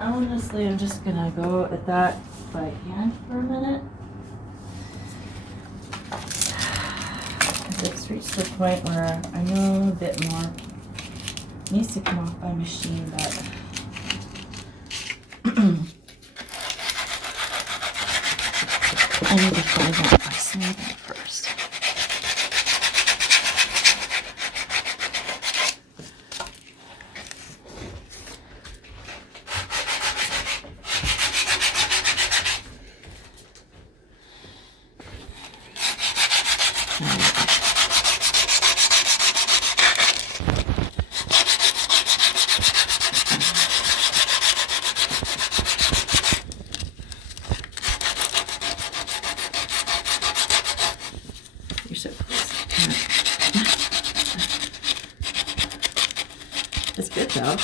Honestly, I'm just gonna go at that by hand for a minute. It's reached the point where I know a bit more needs to come off by machine, but I need to find out by smoothing first. You're so close. It's good though.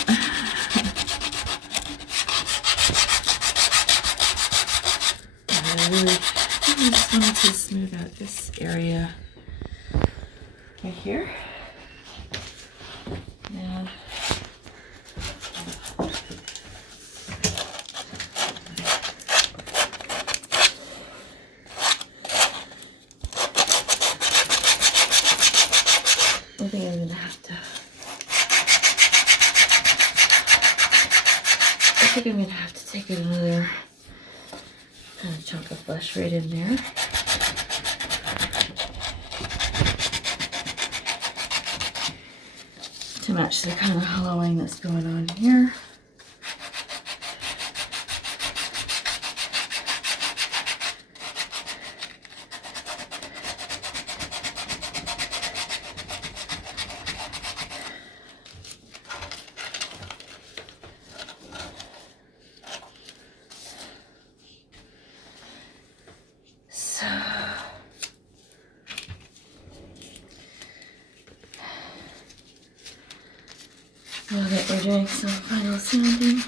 I just wanted to smooth out this area right here. And I think I'm gonna have to. I think I'm gonna have to take another kind of chunk of flesh right in there. To match the kind of hollowing that's going on here. So now that we're doing some final sanding,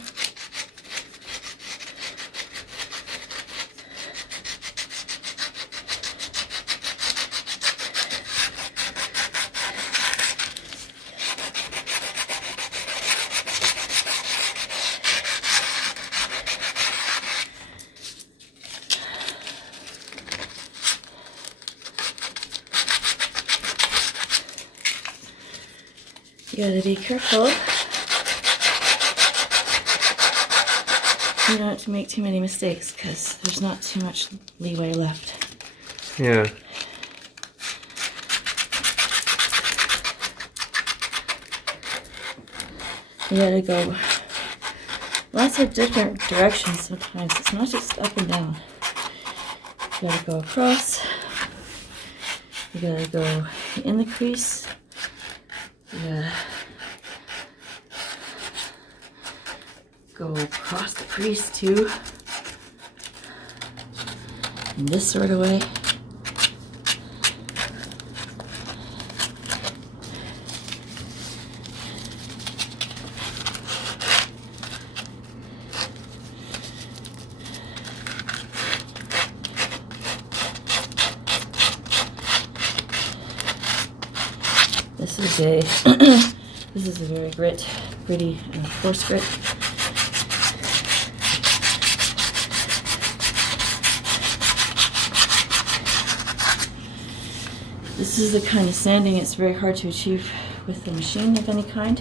you gotta be careful you don't make too many mistakes because there's not too much leeway left. Yeah. You gotta go lots of different directions sometimes. It's not just up and down. You gotta go across. You gotta go in the crease. You gotta go across the crease too. In this sort of way. This is a this is a very gritty and coarse grit. This is the kind of sanding it's very hard to achieve with a machine of any kind.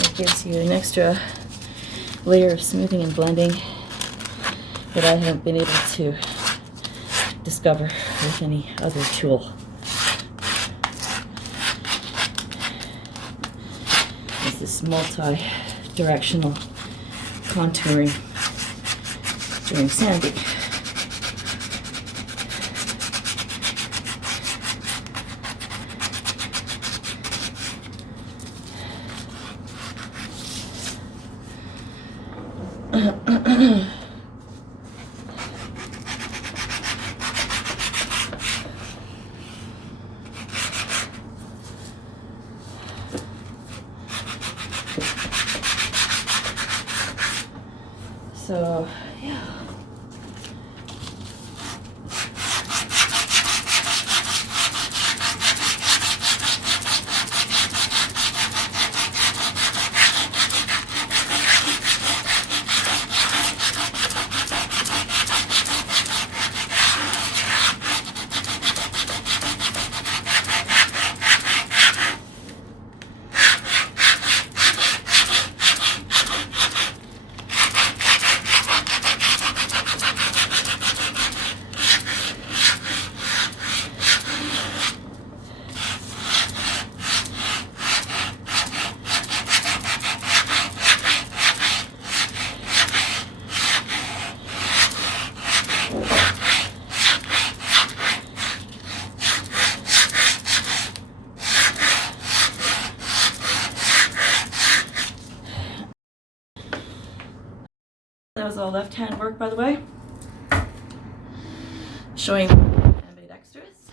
It gives you an extra layer of smoothing and blending that I haven't been able to discover with any other tool. It's this multi-directional contouring during sanding. So, yeah. That was all left-hand work, by the way. Showing ambidextrous.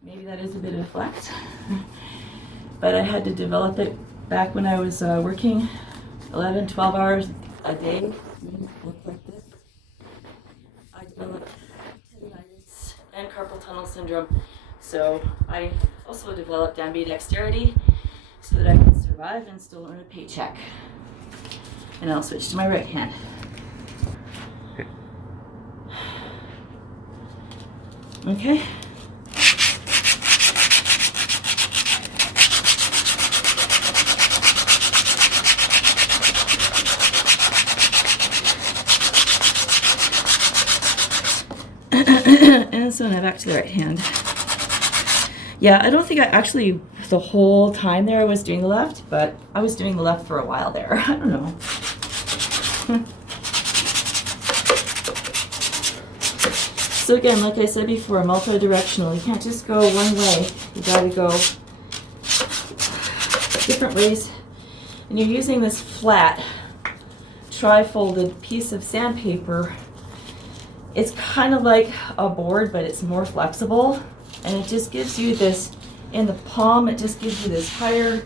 Maybe that is a bit of a flex, but I had to develop it back when I was working 11, 12 hours a day. Look like this. I developed tendinitis and carpal tunnel syndrome, so I also developed ambidexterity so that I could survive and still earn a paycheck. And I'll switch to my right hand. Okay. And so now back to the right hand. Yeah, I don't think I actually, the whole time there I was doing the left, but I was doing the left for a while there. I don't know. So again, like I said before, multi-directional. You can't just go one way. You gotta go different ways. And you're using this flat, tri-folded piece of sandpaper. It's kind of like a board, but it's more flexible. And it just gives you this, in the palm, it just gives you this higher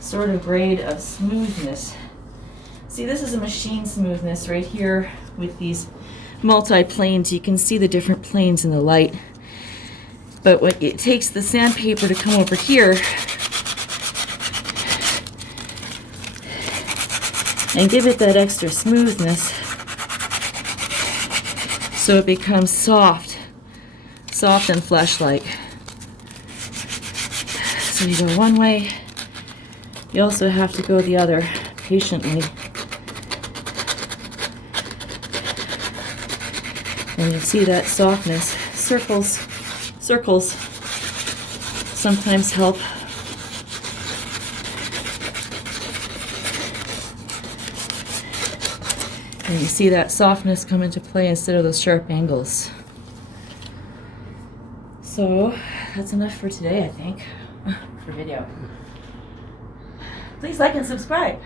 sort of grade of smoothness. See, this is a machine smoothness right here with these multi-planes. You can see the different planes in the light. But when it takes the sandpaper to come over here and give it that extra smoothness so it becomes soft and flesh-like. So you go one way, you also have to go the other patiently. And you see that softness. Circles sometimes help. And you see that softness come into play instead of those sharp angles. So that's enough for today, I think, for video. Please like and subscribe.